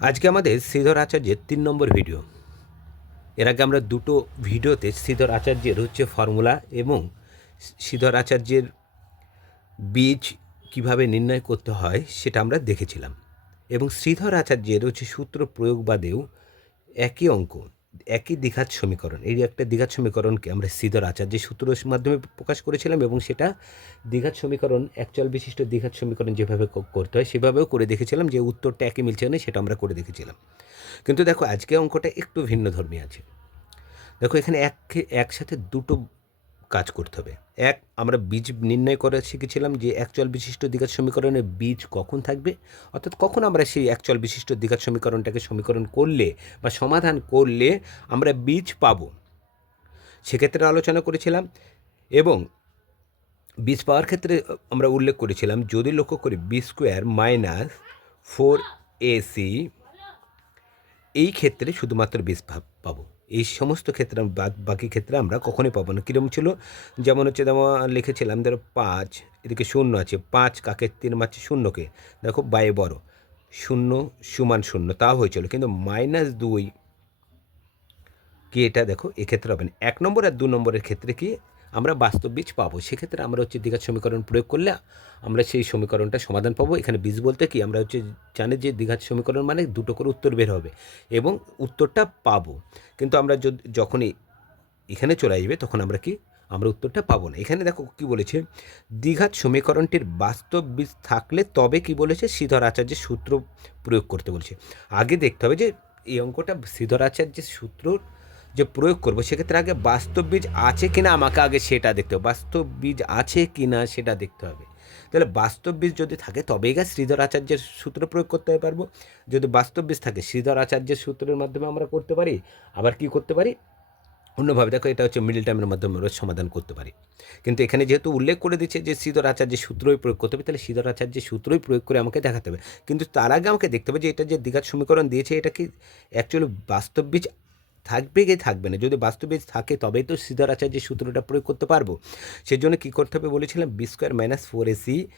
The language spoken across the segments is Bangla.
আজকে আমাদের শ্রীধর আচার্যের তিন নম্বর ভিডিও এর আগে আমরা দুটো ভিডিওতে শ্রীধর আচার্যের হচ্ছে ফর্মুলা এবং শ্রীধর আচার্যের বীজ কীভাবে নির্ণয় করতে হয় সেটা আমরা দেখেছিলাম। এবং শ্রীধর আচার্যের হচ্ছে সূত্র প্রয়োগবাদেও একই অঙ্ক। একই দীঘার সমীকরণ। এই একটা দীঘার সমীকরণকে আমরা সিদর আচার্যের সূত্র মাধ্যমে প্রকাশ করেছিলাম এবং সেটা দীঘার সমীকরণ একচল বিশিষ্ট দীঘার সমীকরণ যেভাবে করতে হয় সেভাবেও করে দেখেছিলাম যে উত্তরটা একই মিলছে না, সেটা আমরা করে দেখেছিলাম। কিন্তু দেখো, আজকে অঙ্কটা একটু ভিন্ন ধর্মী আছে। দেখো, এখানে এক, একসাথে দুটো কাজ করতে হবে। এক, আমরা বীজ নির্ণয় করে শিখেছিলাম যে একচল বিশিষ্ট দ্বিঘাত সমীকরণের বীজ কখন থাকবে? অর্থাৎ কখন আমরা সেই একচল বিশিষ্ট দ্বিঘাত সমীকরণটাকে সমীকরণ করলে বা সমাধান করলে আমরা বীজ পাবো? সেক্ষেত্রে আলোচনা করেছিলাম এবং বীজ পাওয়ার ক্ষেত্রে আমরা উল্লেখ করেছিলাম যদি লক্ষ্য করি B square minus four AC এই ক্ষেত্রে শুধুমাত্র ভাব পাবো। এই সমস্ত ক্ষেত্রে বাদ বাকি ক্ষেত্রে আমরা কখনোই পাবো না। কীরকম ছিল? যেমন হচ্ছে যেমন লিখেছিলাম, ধরো পাঁচ, এদিকে শূন্য আছে। পাঁচ কাকের তিন মারছে শূন্যকে। দেখো বায়ে বড়। শূন্য সমান শূন্য, তাও হয়েছিল। কিন্তু মাইনাস দুই, কি এটা? দেখো, এক্ষেত্রে হবে না। এক নম্বর আর দু নম্বরের ক্ষেত্রে কি? আমরা বাস্তব বীজ পাবো। সেক্ষেত্রে আমরা হচ্ছে দীঘার সমীকরণ প্রয়োগ করলে আমরা সেই সমীকরণটা সমাধান পাবো। এখানে বীজ বলতে কি? আমরা হচ্ছে জানি যে দীঘার সমীকরণ মানে দুটো করে উত্তর বের হবে এবং উত্তরটা পাবো। কিন্তু আমরা যদি, যখনই এখানে চলে আসবে তখন আমরা কি? আমরা উত্তরটা পাবো না। এখানে দেখো কি বলেছে? দ্বিঘাত সমীকরণটির বাস্তব বীজ থাকলে তবে কি বলেছে? শ্রীধর আচার্যের সূত্র প্রয়োগ করতে বলেছে। আগে দেখতে হবে যে এই অঙ্কটা শ্রীধর আচার্যের সূত্র যে প্রয়োগ করব, সেক্ষেত্রে আগে বাস্তব বীজ আছে কি না আমাকে আগে সেটা দেখতে হবে। বাস্তব বীজ আছে কি না সেটা দেখতে হবে। তাহলে বাস্তব বীজ যদি থাকে, তবেই গা শ্রীধর আচার্যের সূত্র প্রয়োগ করতে পারব। যদি বাস্তব বীজ থাকে, শ্রীধর আচার্যের সূত্রের মাধ্যমে আমরা করতে পারি, আবার কি করতে পারি? অন্যভাবে, দেখো এটা হচ্ছে মিডল টাইমের মাধ্যমে আমরা সমাধান করতে পারি। কিন্তু এখানে যেহেতু উল্লেখ করে দিচ্ছে যে শ্রীধর আচার্যের সূত্রই প্রয়োগ করতে হবে, তাহলে শ্রীধর আচার্যের সূত্রই প্রয়োগ করে আমাকে দেখাতে হবে। কিন্তু তার আগে আমাকে দেখতে হবে যে এটা যে দীঘার সমীকরণ দিয়েছে, এটা কি অ্যাকচুয়ালি বাস্তব বীজ থাকবে কি থাকবে না? যদি বাস্তব থাকে, তবেই তো শ্রীধর আচার্যের সূত্রটা প্রয়োগ করতে পারব। সেজন্য কী করতে হবে বলেছিলাম B square minus four AC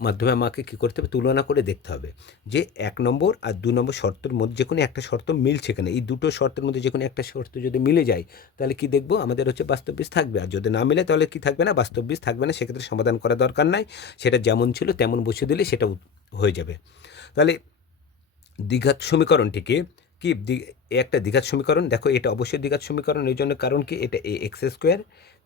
মাধ্যমে আমাকে কী করতে হবে? তুলনা করে দেখতে হবে যে এক নম্বর আর দু নম্বর শর্তের মধ্যে যে কোনো একটা শর্ত মিলছে কিনা। এই দুটো শর্তের মধ্যে যে কোনো একটা শর্ত যদি মিলে যায়, তাহলে কি দেখব? আমাদের হচ্ছে বাস্তব বীজ থাকবে। আর যদি না মিলে, তাহলে কি থাকবে না? বাস্তব বীজ থাকবে না। সেক্ষেত্রে সমাধান করা দরকার নাই। সেটা যেমন ছিল, তেমন বসে দিলে সেটা হয়ে যাবে। তাহলে দ্বিঘাত সমীকরণটিকে কি একটা দ্বিঘাত সমীকরণ? দেখো, এটা অবশ্যই দ্বিঘাত সমীকরণ। এই জন্য কারণ কি? এটা A X square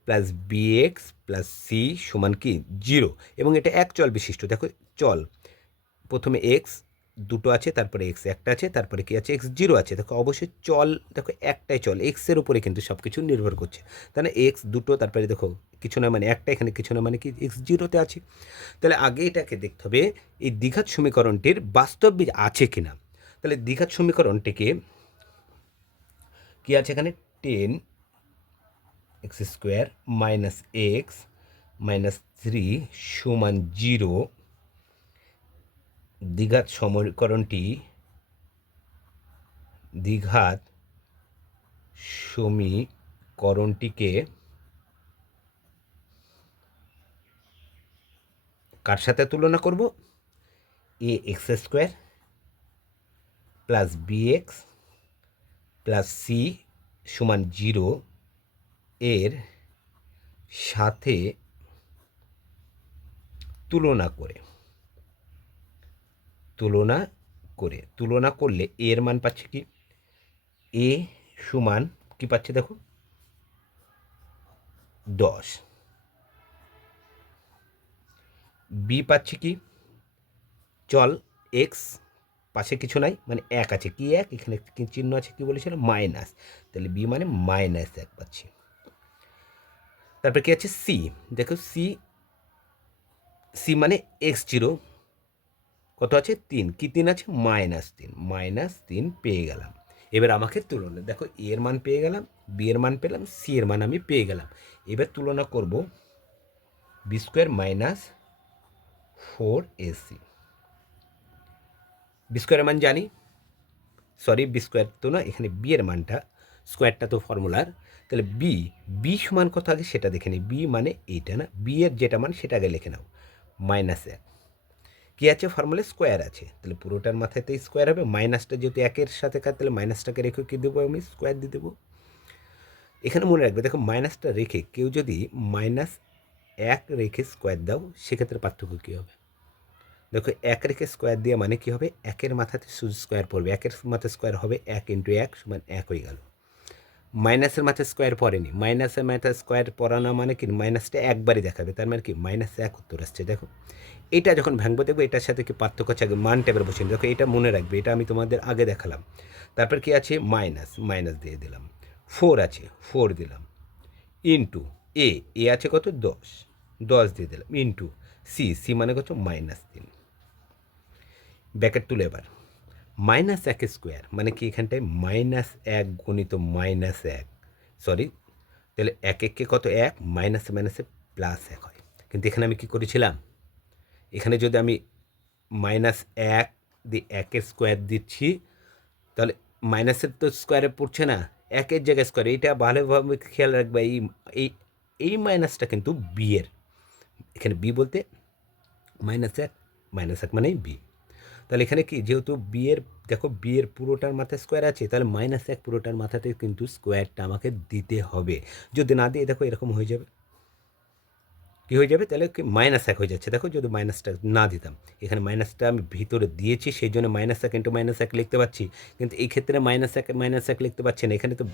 plus B X plus C সমান কি? জিরো এবং এটা এক চল বিশিষ্ট। দেখো, চল। প্রথমে এক্স দুটো আছে, তারপরে এক্স একটা আছে, তারপরে কি আছে? এক্স জিরো আছে। দেখো, অবশ্যই চল, দেখো, একটাই চল। এক্সের উপরে কিন্তু সব কিছু নির্ভর করছে। তাহলে এক্স দুটো, তারপরে দেখো, কিছু না মানে একটা, এখানে কিছু না মানে কি? এক্স জিরোতে আছে। তাহলে আগে এটাকে দেখতে হবে, এই দ্বিঘাত সমীকরণটির বাস্তব আছে কিনা? তাহলে দীঘার সমীকরণটিকে কি আছে এখানে? Ten X square minus X minus three সমান জিরো। দ্বিঘাত সমীকরণটি দ্বিঘাত সমীকরণটিকে কার সাথে তুলনা করব? A X square plus B X plus C সমান জিরো এর সাথে তুলনা করে। তুলনা করে। তুলনা করলে এর মান পাচ্ছে কি? এ সমান কি পাচ্ছে দেখো? দশ। বি পাচ্ছে কি? চল এক্স পাশে কিছু নাই মানে এক আছে। কি এক? এখানে চিহ্ন আছে? কি বলেছিল? মাইনাস। তাহলে বি মানে মাইনাস এক পাচ্ছি। তারপর কি আছে? সি। দেখো, সি সি মানে এক্স জিরো। কত আছে? তিন। কি তিন আছে? মাইনাস তিন। মাইনাস তিন পেয়ে গেলাম। এবার আমাকে তুলনা, দেখো, এ এর মান পেয়ে গেলাম, বি এর মান পেলাম, সি এর মান আমি পেয়ে গেলাম। এবার তুলনা করব B square minus four AC B স্কোয়ারের মান জানি। সরি বি স্কোয়ার তো না, এখানে বি এর মানটা স্কোয়ারটা তো ফর্মুলার তাহলে বি বি সমান কত আগে সেটা দেখে নিই বি মানে এইটা না বি এর যেটা মান সেটা আগে লিখে নাও। মাইনাস এক। কী আছে? ফর্মুলা স্কোয়ার আছে। তাহলে পুরোটার মাথায় তো স্কোয়ার হবে মাইনাসটা যেহেতু একের সাথে কাজ তাহলে মাইনাসটাকে রেখে কী দেবো আমি? স্কোয়ার দিয়ে দেবো। এখানে মনে রাখবে, দেখো মাইনাসটা রেখে কেউ যদি মাইনাস এক রেখে স্কোয়ার দাও, সেক্ষেত্রে পার্থক্য কী হবে? দেখো এক রেখে স্কোয়ার দিয়ে মানে কী হবে? একের মাথাতে স্কোয়ার পড়বে। একের মাথায় স্কোয়ার হবে এক ইন্টু এক সমান এক হয়ে গেল। মাইনাসের মাথায় স্কোয়ার পড়েনি। মাইনাসের মাথায় স্কোয়ার পড়ানো মানে কি? মাইনাসটা একবারই দেখাবে। তার মানে কি? মাইনাস এক উত্তর আসছে। দেখো, এটা যখন ভাঙবো, দেখব এটার সাথে কি পার্থক্য আছে? আগে মান টেবিল বসে দেখো, এটা মনে রাখবে, এটা আমি তোমাদের আগে দেখালাম। তারপর কি আছে? মাইনাস মাইনাস দিয়ে দিলাম। ফোর আছে ফোর দিলাম। ইন্টু এ এ আছে কত? দশ। দশ দিয়ে দিলাম। ইন্টু সি সি মানে কত? মাইনাস তিন। ব্যাকেট তুলে এবার। মাইনাস এক স্কোয়ার মানে কি এখানটায়? মাইনাস এক গণিত মাইনাস এক। সরি, তাহলে এক এককে কত এক? মাইনাসে মাইনাসে প্লাস এক হয়। কিন্তু এখানে আমি কি করেছিলাম? এখানে যদি আমি মাইনাস এক দিয়ে একের স্কোয়ার দিচ্ছি, তাহলে মাইনাসের তো স্কোয়ারে পড়ছে না, একের জায়গায় স্কোয়ার। এইটা ভালোভাবে খেয়াল রাখবে, এই এই এই মাইনাসটা কিন্তু বি এর। এখানে বি বলতে মাইনাস এক মাইনাস এক মানেই বি। তাহলে এখানে কি? যেহেতু বিয়ের দেখো বিয়ের পুরোটার মাথায় স্কোয়ার আছে, তাহলে মাইনাস এক পুরোটার মাথাতে কিন্তু স্কোয়ারটা আমাকে দিতে হবে। যদি না দিয়ে, দেখো এরকম হয়ে যাবে। কী হয়ে যাবে? তাহলে কি? মাইনাস এক হয়ে যাচ্ছে। দেখো যদি মাইনাসটা না দিতাম, এখানে মাইনাসটা আমি ভিতরে দিয়েছি, সেই জন্য মাইনাস এক ইন্টু মাইনাস এক লিখতে পারছি। কিন্তু এই ক্ষেত্রে মাইনাস এক মাইনাস এক লিখতে পারছি না। এখানে তো,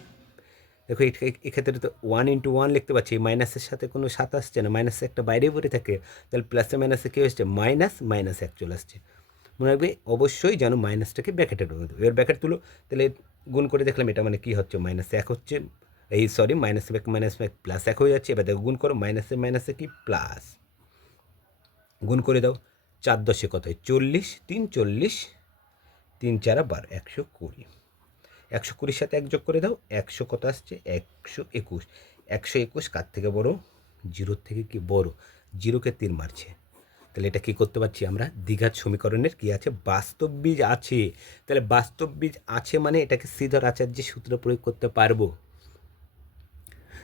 দেখো এক্ষেত্রে তো ওয়ান ইন্টু ওয়ান লিখতে পারছি। মাইনাসের সাথে কোনো সাত আসছে না। মাইনাস একটা বাইরে পড়ে থাকে। তাহলে প্লাসে মাইনাসে কী হচ্ছে মাইনাস মাইনাস এক চলে আসছে। মনে রাখবে, অবশ্যই যেন মাইনাসটাকে ব্যাকেটে ঢুকে দেবো। এবার ব্যাকেট তুলো, তাহলে গুণ করে দেখলাম এটা মানে কী হচ্ছে, মাইনাস এক হচ্ছে, এই সরি, মাইনাস এক মাইনাস এক প্লাস এক হয়ে যাচ্ছে। এবার দেখো গুণ করো, মাইনাসে মাইনাসে কি? প্লাস। গুণ করে দাও, চার দশে কত হয়? চল্লিশ, তিন চল্লিশ, তিন চারা বার একশো কুড়ি। একশো কুড়ির সাথে এক যোগ করে দাও, একশো কত আসছে? একশো একুশ। একশো একুশ কার থেকে বড়? জিরোর থেকে কি বড়? জিরোকে তিন মারছে। তাহলে এটা কী করতে পারছি আমরা? দ্বিঘাত সমীকরণের কী আছে? বাস্তব বীজ আছে। তাহলে বাস্তব বীজ আছে মানে এটাকে শ্রীধর আচার্যের সূত্র প্রয়োগ করতে পারব।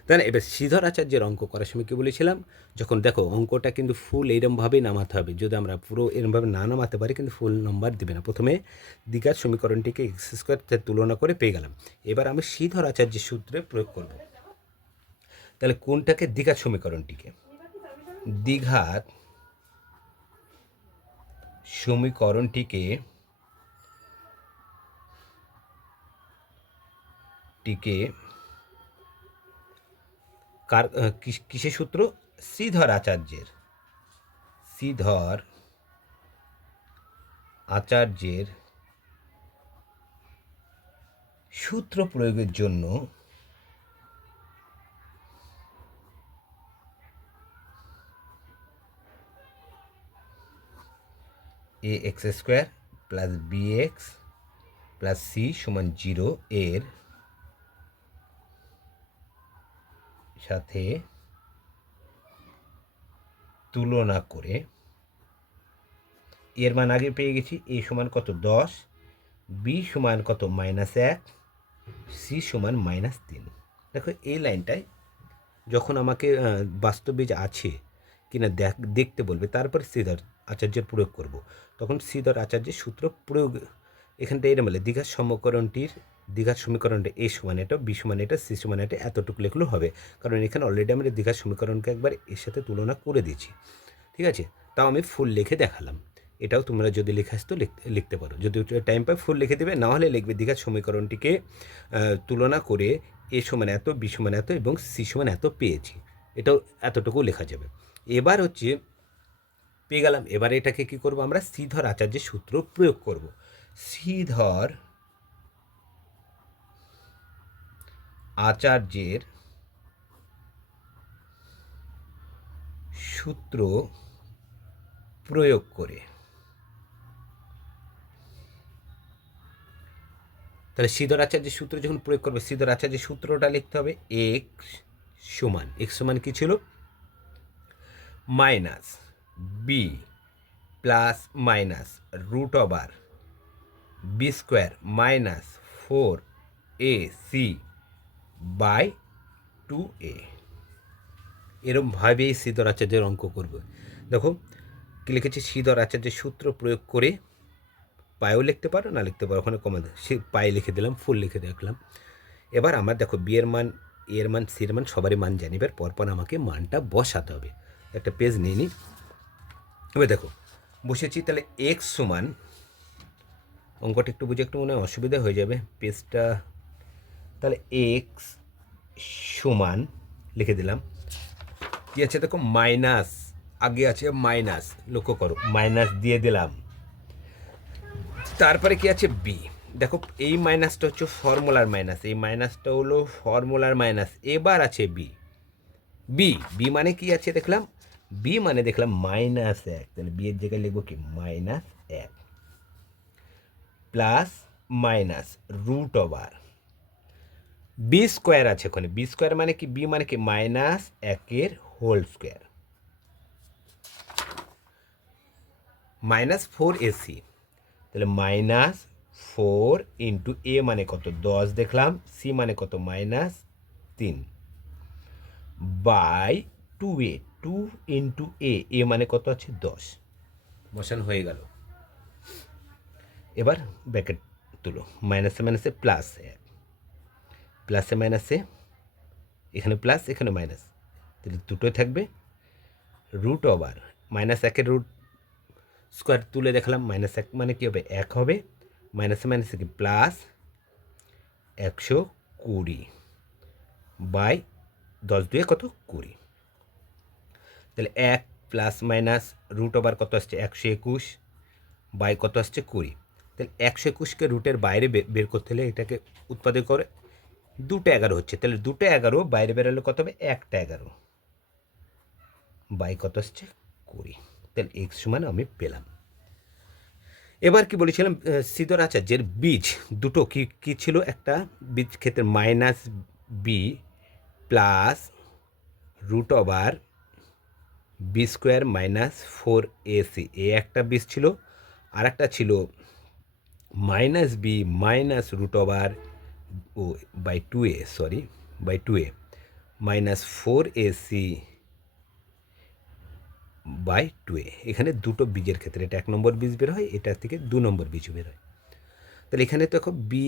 তাহলে এবার শ্রীধর আচার্যের অঙ্ক করার সময় কী বলেছিলাম? যখন দেখো অঙ্কটা কিন্তু ফুল এইরমভাবেই নামাতে হবে। যদি আমরা পুরো এরমভাবে না নামাতে পারি কিন্তু ফুল নম্বর দেবে না। প্রথমে দ্বিঘাত সমীকরণটিকে এক্স স্কোয়ার তুলনা করে পেয়ে গেলাম। এবার আমি শ্রীধর আচার্যের সূত্রে প্রয়োগ করব। তাহলে কোনটাকে? দ্বিঘাত সমীকরণটিকে। দ্বিঘাত সমীকরণটিকে টিকে কার কিসের সূত্র? শ্রীধর আচার্যের। শ্রীধর আচার্যের সূত্র প্রয়োগের জন্য A X square plus B X plus C সমান জিরো এর সাথে তুলনা করে এর মান আগে পেয়ে গেছি এ সমান কত দশ বি সমান কত মাইনাস এক সি সমান মাইনাস তিন। দেখো এই লাইনটায় যখন আমাকে বাস্তবীজ আছে কিনা দেখ দেখতে বলবে, তারপর শ্রীধর আচার্যের প্রয়োগ করব। তখন শ্রীধর আচার্যের সূত্র প্রয়োগ এখানটা এরম বলে দীঘার সমীকরণটির, দীঘার সমীকরণটা এ সমান, এটা বি সমান, এটা সি সমান, এটা এতটুকু লেখলেও হবে। কারণ এখানে অলরেডি আমরা দীঘার সমীকরণকে একবার এর সাথে তুলনা করে দিয়েছি। ঠিক আছে? তাও আমি ফুল লিখে দেখালাম। এটাও তোমরা যদি লিখে আসতো লিখতে পারো। যদি টাইম পাই ফুল লিখে দেবে না হলে লিখবে দীঘার সমীকরণটিকে তুলনা করে এ সমান এত, বি সমান এত এবং সি সমান এত পেয়েছি। এটাও এতটুকু লেখা যাবে। এবার হচ্ছে পেয়ে গেলাম। এবারে এটাকে কি করব আমরা? শ্রীধর আচার্যের সূত্র প্রয়োগ করব। শ্রীধর আচার্যের সূত্র প্রয়োগ করে। তাহলে শ্রীধর আচার্যের সূত্র যখন প্রয়োগ করবে, শ্রীধর আচার্যের সূত্রটা লিখতে হবে এক্স সমান। এক্স সমান কি ছিল? Minus B plus minus root over B square minus four A C by two A. এরমভাবেই শীতরাচার্যের অঙ্ক করবে। দেখো, কী লিখেছি? শ্রীধর আচার্যের সূত্র প্রয়োগ করে পায়েও লিখতে পারো, না লিখতে পারো? ওখানে কমে সে পায়ে লিখে দিলাম, ফুল লিখে রাখলাম এবার আমার দেখো বিয়ের মান এর মান সির মান সবারই মান জানি। এবার পরপর আমাকে মানটা বসাতে হবে। একটা পেজ নিয়ে নিই। এবার দেখো বসেছি তাহলে এক্স সমান, অঙ্কটা একটু বুঝে, একটু মনে হয় অসুবিধা হয়ে যাবে, পেজটা, তাহলে এক্স সমান, লিখে দিলাম, কী আছে দেখো মাইনাস আগে আছে মাইনাস লক্ষ্য করো মাইনাস দিয়ে দিলাম, তারপরে কি আছে বি দেখো, এই মাইনাসটা হচ্ছে ফর্মুলার মাইনাস এই মাইনাসটা হলো ফর্মুলার মাইনাস এবার আছে বি বি বি মানে কি আছে দেখলাম বি মানে দেখলাম মাইনাস এক, তাহলে বি এর জায়গায় লিখব কি? মাইনাস এক plus minus root over B square আছে ওখানে বি স্কোয়ার মানে কি? বি মানে কি? মাইনাস একের whole square minus four AC তাহলে মাইনাস ফোর ইন্টু এ মানে কত? দশ দেখলাম। সি মানে কত? মাইনাস তিন। By two A two into A A মানে কত আছে? দশ। বসান হয়ে গেল। এবার ব্যাকেট তুলো। মাইনাসে মাইনাসে প্লাস প্লাসে মাইনাসে, এখানে প্লাস, এখানে মাইনাস। তাহলে দুটোই থাকবে। রুট ওভার, মাইনাস একের রুট স্কোয়ার তুলে দেখলাম। মাইনাস এক মানে কী হবে? এক হবে। মাইনাসে মাইনাসে কি? প্লাস একশো কুড়ি। বাই দশ দুয়ে কত? কুড়ি। তাহলে এক প্লাস মাইনাস রুট ওভার কত আসছে? একশো একুশ বাই কত আসছে? কুড়ি। তাহলে একশো একুশকে রুটের বাইরে বের করতে হলে এটাকে উৎপাদন করে দুটো এগারো হচ্ছে। তাহলে দুটো এগারো বাইরে বেরোলে কত হবে? একটা এগারো বাই কত আসছে? কুড়ি। তাহলে এক্স সমান আমি পেলাম। এবার কি বলেছিলাম? সিদর আচার্যের বীজ দুটো কি কি ছিল? একটা বীজ ক্ষেত্রে minus B plus root over B square minus four AC এ একটা বীজ ছিল, আর একটা ছিল minus B minus root over O by two A, sorry, by two A, minus four AC by two A. এখানে দুটো বীজের ক্ষেত্রে, এটা এক নম্বর বীজ বের হয় এটা থেকে দু নম্বর বীজ বের হয়। তাহলে এখানে দেখো বি,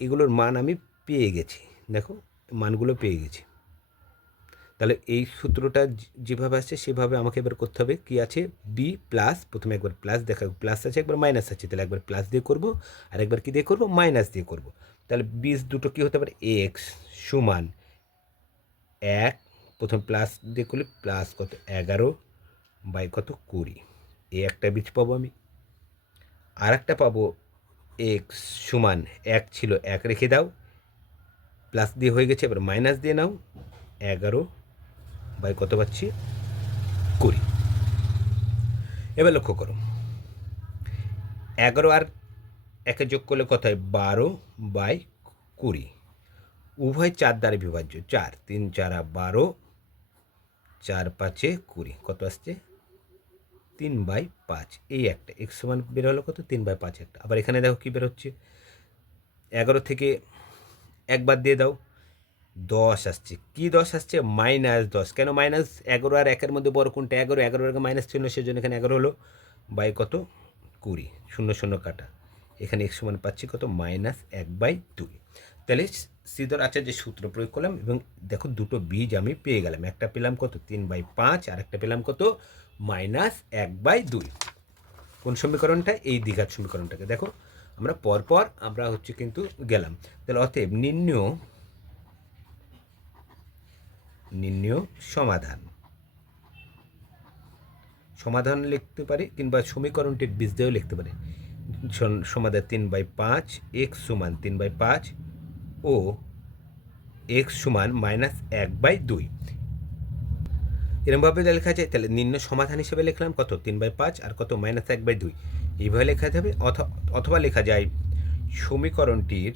এগুলোর মান আমি পেয়ে গেছি। দেখো, মানগুলো পেয়ে গেছি। তাহলে এই সূত্রটা যেভাবে আসছে সেভাবে আমাকে এবার করতে হবে। কি আছে? বি প্লাস প্রথমে একবার প্লাস দেখা প্লাস আছে, একবার মাইনাস আছে। তাহলে একবার প্লাস দিয়ে করব। আর একবার কি দিয়ে করব? মাইনাস দিয়ে করব। তাহলে বীজ দুটো কি হতে পারে? এক্স সমান এক। প্রথম প্লাস দিয়ে করলে প্লাস কত? এগারো বাই কত? কুড়ি। এই একটা বীজ পাবো আমি। আর একটা পাবো এক্স সমান এক ছিল এক। রেখে দাও। প্লাস দিয়ে হয়ে গেছে, এবার মাইনাস দিয়ে নাও। এগারো বাই কত পাচ্ছি কুড়ি এবার লক্ষ্য করো। এগারো আর একে যোগ করলে কত হয়? বারো বাই কুড়ি। উভয় চার দ্বারা বিভাজ্য। চার, তিন, চারা বারো, চার, পাঁচে কুড়ি। কত আসছে? তিন বাই পাঁচ। এই একটা। এক্স সমান বের হলো কত? তিন বাই পাঁচ একটা। আবার এখানে দেখো কী বেরোচ্ছে এগারো থেকে একবার দিয়ে দাও। দশ আসছে। কি দশ আসছে? মাইনাস দশ। কেন মাইনাস এগারো আর একের মধ্যে বড় কোনটা? এগারো এগারো আগে মাইনাস ছিল, সেজন্য এখানে এগারো হলো। বাই কত? কুড়ি। শূন্য শূন্য কাটা। এখানে এক সমান পাচ্ছি কত? মাইনাস এক বাই দুই। তাহলে সিধর আচার্যের সূত্র প্রয়োগ করলাম, এবং দেখো দুটো বীজ আমি পেয়ে গেলাম। একটা পেলাম কত? তিন বাই পাঁচ, আর একটা পেলাম কত? মাইনাস এক বাই দুই। কোন সমীকরণটা? এই দীঘার সমীকরণটাকে। দেখো, আমরা পরপর আমরা হচ্ছে কিন্তু গেলাম। তাহলে অতএব নির্ণয় নির্ণয় সমাধান। সমাধান লিখতে পারি কিংবা সমীকরণটির বীজ দিয়েও লিখতে পারি। সমাধান তিন বাই পাঁচ এক্স সমান তিন বাই পাঁচ ও এক্স সমান মাইনাস এক বাই দুই। এরমভাবে লেখা যায় তাহলে নিম্ন সমাধান হিসেবে লিখলাম কত? তিন বাই পাঁচ আর কত? মাইনাস এক বাই দুই। এইভাবে লেখা যাবে, অথ- অথবা লেখা যায় সমীকরণটির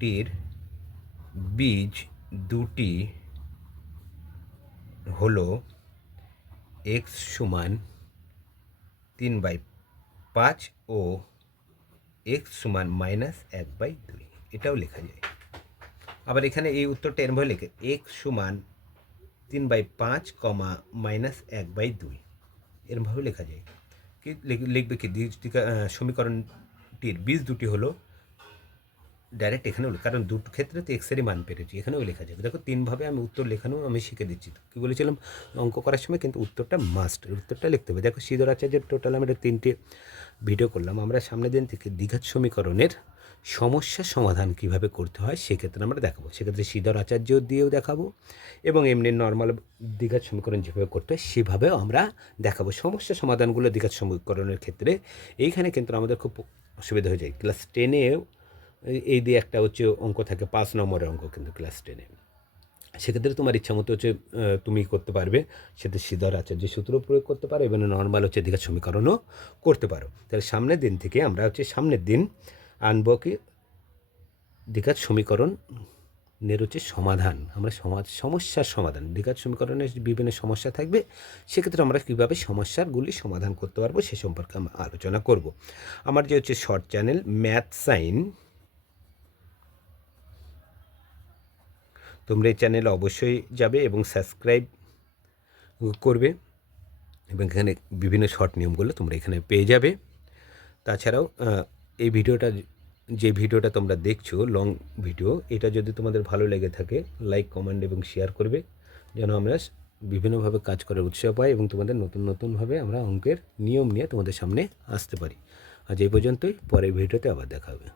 টির বীজ দুটি হলো এক্স সমান তিন বাই পাঁচ ও এক্স সমান মাইনাস এক বাই দুই। এটাও লেখা যায়। আবার এখানে এই উত্তরটা এরমভাবে লেখে এক্স সমান তিন বাই পাঁচ কমা মাইনাস এক বাই দুই। এরমভাবে লেখা যায়। কি লিখ- লিখবে কি? দ্বিতীয় সমীকরণটির বীজ দুটি হলো ডাইরেক্ট এখানে উল্লেখ- কারণ দুটো ক্ষেত্রে তো এক্সেরই মান পেরেছি, এখানেও লেখা যাবে। দেখো তিনভাবে আমি উত্তর লেখানো আমি শিখে দিচ্ছি। কী বলেছিলাম? অঙ্ক করার সময় কিন্তু উত্তরটা মাস্ট উত্তরটা লিখতে হবে। দেখো শ্রীধর আচার্যের টোটাল আমরা তিনটে ভিডিও করলাম। আমরা সামনের দিন থেকে দীঘাত সমীকরণের সমস্যা সমাধান কীভাবে করতে হয় সেক্ষেত্রে আমরা দেখাবো। সেক্ষেত্রে শ্রীধর আচার্য দিয়েও দেখাবো এবং এমনি নর্মাল দীঘাত সমীকরণ যেভাবে করতে হয় সেভাবেও আমরা দেখাবো। সমস্যা সমাধানগুলো দীঘাত সমীকরণের ক্ষেত্রে। এইখানে কিন্তু আমাদের খুব অসুবিধা হয়ে যায়। ক্লাস টেনেও এই দিয়ে একটা হচ্ছে অঙ্ক থাকে, পাঁচ নম্বরের অঙ্ক কিন্তু ক্লাস টেনে সেক্ষেত্রে তোমার ইচ্ছা মতো হচ্ছে তুমি করতে পারবে, সেটা সিধর আচার্য সূত্র প্রয়োগ করতে পারো এবং নর্মাল হচ্ছে দীঘার সমীকরণও করতে পারো। তাহলে সামনের দিন থেকে আমরা হচ্ছে সামনের দিন আনব কি, দীঘার সমীকরণ নের হচ্ছে সমাধান। আমরা সমাজ, সমস্যার সমাধান, দীঘার সমীকরণের বিভিন্ন সমস্যা থাকবে, সেক্ষেত্রে আমরা কীভাবে সমস্যারগুলি সমাধান করতে পারব সে সম্পর্কে আমরা আলোচনা করব। আমার যে হচ্ছে শর্ট চ্যানেল ম্যাথ সাইন তোমরা এই চ্যানেলে অবশ্যই যাবে এবং সাবস্ক্রাইব করবে এবং এখানে বিভিন্ন শর্ট নিয়মগুলো তোমরা এখানে পেয়ে যাবে। তাছাড়াও এই ভিডিওটা যে ভিডিওটা তোমরা দেখছ লং ভিডিও এটা যদি তোমাদের ভালো লেগে থাকে লাইক কমেন্ট এবং শেয়ার করবে, যেন আমরা বিভিন্নভাবে কাজ করার উৎসাহ পাই এবং তোমাদের নতুন নতুনভাবে আমরা অঙ্কের নিয়ম নিয়ে তোমাদের সামনে আসতে পারি। আজ এই পর্যন্তই, পরের ভিডিওতে আবার দেখা হবে।